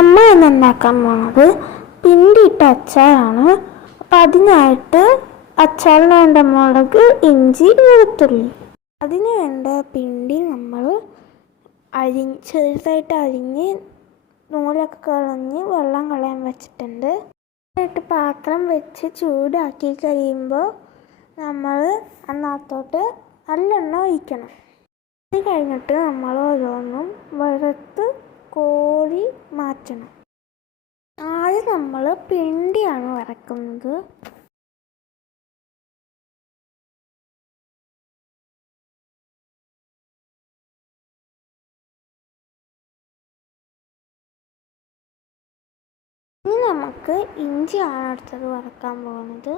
നമ്മൾ ഇന്ന് ഉണ്ടാക്കാൻ പോണത് പിണ്ടിയിട്ട അച്ചാറാണ്. അപ്പം അതിനായിട്ട് അച്ചാറിന് വേണ്ട മുളക് ഇഞ്ചി വെളുത്തുള്ളി. അതിന് വേണ്ട പിണ്ടി നമ്മൾ അരിഞ്ഞ് ചെറുതായിട്ട് അരിഞ്ഞ് നൂലൊക്കെ കളഞ്ഞ് വെള്ളം കളയാൻ വെച്ചിട്ടുണ്ട്. എന്നിട്ട് പാത്രം വെച്ച് ചൂടാക്കി കഴിയുമ്പോൾ നമ്മൾ അതിനകത്തോട്ട് നല്ലെണ്ണ ഒഴിക്കണം. അത് കഴിഞ്ഞിട്ട് നമ്മൾ ഓരോന്നും വറുത്ത് മാറ്റണം ആദ്യം നമ്മൾ പിണ്ടിയാണ് വറക്കുന്നത് ഇനി നമുക്ക് ഇഞ്ചിയാണ് അടുത്തത് വറക്കാൻ പോകുന്നത്.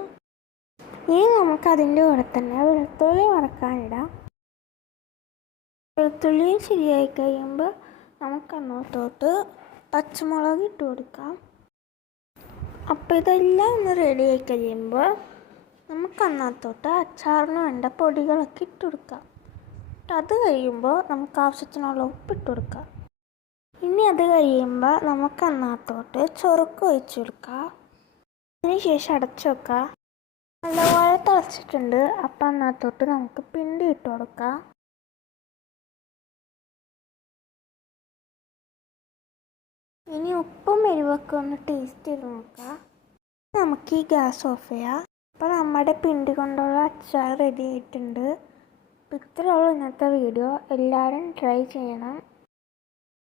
ഇനി നമുക്ക് അതിന്റെ കൂടെ തന്നെ വെളുത്തുള്ളി വറക്കാനിടാം. വെളുത്തുള്ളിയും ശരിയായി കഴിയുമ്പോൾ നമുക്ക് അതിനകത്തോട്ട് പച്ചമുളക് ഇട്ട് കൊടുക്കാം. അപ്പോൾ ഇതെല്ലാം ഒന്ന് റെഡി ആയി കഴിയുമ്പോൾ നമുക്ക് അന്നത്തോട്ട് അച്ചാറിന് വേണ്ട പൊടികളൊക്കെ ഇട്ട് കൊടുക്കാം. അത് കഴിയുമ്പോൾ നമുക്ക് ആവശ്യത്തിനുള്ള ഉപ്പ് ഇട്ട് കൊടുക്കാം. ഇനി അത് കഴിയുമ്പോൾ നമുക്ക് അന്നത്തോട്ട് ചൊറുക്ക് ഒഴിച്ചു കൊടുക്കാം. അതിന് ശേഷം അടച്ചു വെക്കുക നല്ലപോലെ തിളച്ചിട്ടുണ്ട്. അപ്പം അതിനകത്തോട്ട് നമുക്ക് പിണ്ടി ഇട്ട് കൊടുക്കാം. ഇനി ഉപ്പും എരിവൊക്കെ ഒന്ന് ടേസ്റ്റ് ചെയ്ത് നോക്കാം. നമുക്ക് ഈ ഗ്യാസ് ഓഫ് ചെയ്യാം. അപ്പോൾ നമ്മുടെ പിണ്ടി കൊണ്ടുള്ള അച്ചാർ റെഡി ആയിട്ടുണ്ട്. ഇത്രയുള്ളൂ ഇന്നത്തെ വീഡിയോ എല്ലാവരും ട്രൈ ചെയ്യണം.